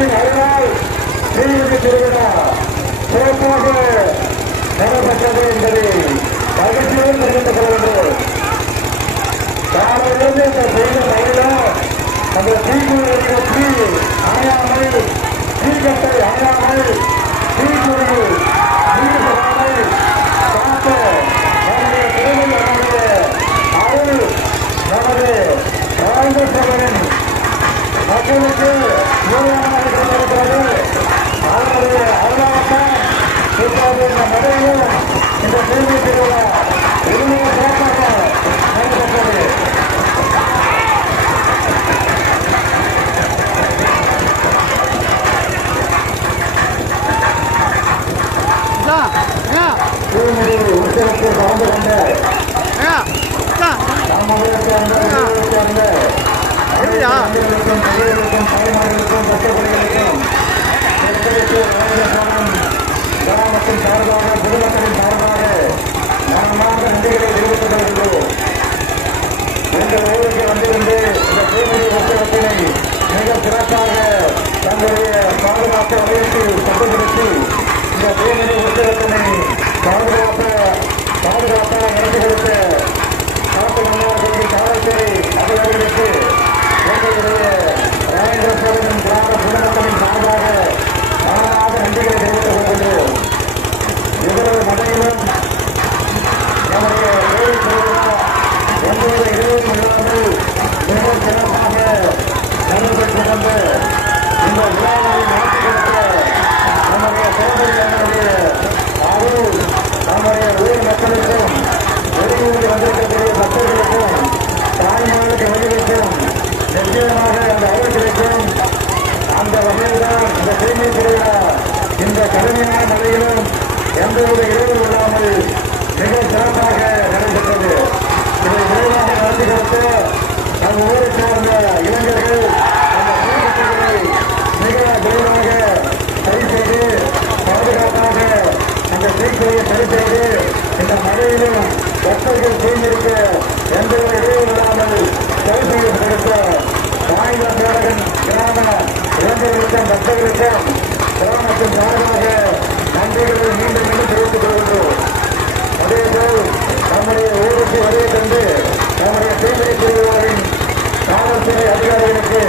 அம்மனின் அருளால் தீவிர திருவிழா சிறப்பாக நடைபெற்றது என்பதை மகிழ்ச்சியோடு தெரிவித்துக் கொள்கின்றோம் காலையிலிருந்து இந்த செய்த பயிலும் அந்த தீக்குறி தீ அணையாமல் தீக்கட்டை அணையாமல் தீக்குறி நீர் வராமல் காக்க நம்முடைய நம்முடைய அருள் நமது வாழ்ந்த மக்களுக்கு திருமதி உற்சவத்தில் கலந்து கொண்ட தமிழகத்தை சேர்ந்த தமிழகத்தை சேர்ந்த எப்படியா? அனைத்து பெரியவர்களுக்கும் தாய்மார்களுக்கும் பக்தர்களுக்கும் மக்களுக்கு ராஜபாலம் கிராமத்தின் சார்பாக பொதுமக்களின் சார்பாக நான்காக நன்றிகளை தெரிவித்துக் கொள்கிறோம் இந்த ஊருக்கு வந்திருந்து இந்த தேர்தல் உற்சவத்தினை மிக சிறப்பாக தங்களுடைய பாதுகாப்பு அமைப்பு கட்டுப்படுத்தி இந்த தேர்தல் உற்சவத்தினை பாதுகாப்ப பாதுகாப்பாக நடத்தி கொடுத்த காப்பு மன்னர்களுக்கு காவல்துறை அதிகாரிகளுக்கு எங்களுடைய ராயேந்திரபுரம் கிராம பொதுமக்களின் சார்பாக நானாக நன்றிகளை தெரிவித்துக் கொள்கின்றோம் இவ்வளவு மழையிலும் நம்முடைய கோயில் திருவிழா ஒன்பது இருபது இல்லாமல் மிக சிறப்பாக நடைபெற்று வந்த இந்த விழாவை நடத்தி கொடுத்த நம்முடைய சோதரிகளுடைய அருள் நம்முடைய ஊர் மக்களுக்கும் வெளியூரில் வந்திருக்கக்கூடிய பக்தர்களுக்கும் தாய்மார்களுக்கு வழிகளுக்கும் நிச்சயமாக அந்த அருள் கிடைக்கும் அந்த வகையில் தான் இந்த தூய்மை திருவிழா இந்த கடுமையான மழையிலும் எந்த ஒரு இடையூறு இல்லாமல் மிக சிறப்பாக நடைபெற்றது. இதை விரைவாக நடத்தி கொடுத்து நம் ஊரை சார்ந்த இளைஞர்கள் அந்த கூட்டங்களை மிக விரைவாக சரி செய்து பாதுகாப்பாக அந்த தீக்குறையை சரி செய்து இந்த மழையிலும் பக்தர்கள் தூங்கியிருக்க எந்த ஒரு இடையூறு இல்லாமல் சரி செய்து கொடுத்த சாயுத பேரகன் கிராம இளைஞர்களுக்கும் பக்தர்களுக்கும் கிராமத்தின் சார்பாக நன்றிகளை மீண்டும் மீண்டும் தெரிவித்துக் கொள்கின்றோம். அதே போல் நம்முடைய ஊருக்கு வருகை தந்து நம்முடைய தீவிர பிரிவாரின் காவல்துறை அதிகாரிகளுக்கு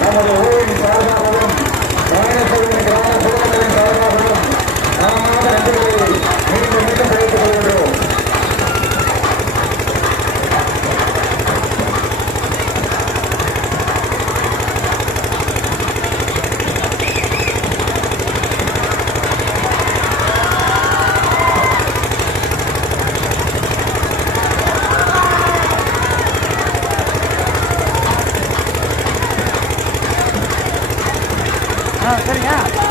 நமது ஊரின் சார்பாகவும் மாநிலத்தின் கிராம பொதுமக்களின் சார்பாகவும் நாமாக நன்றிகளை மீண்டும் மீண்டும் சரிங்க.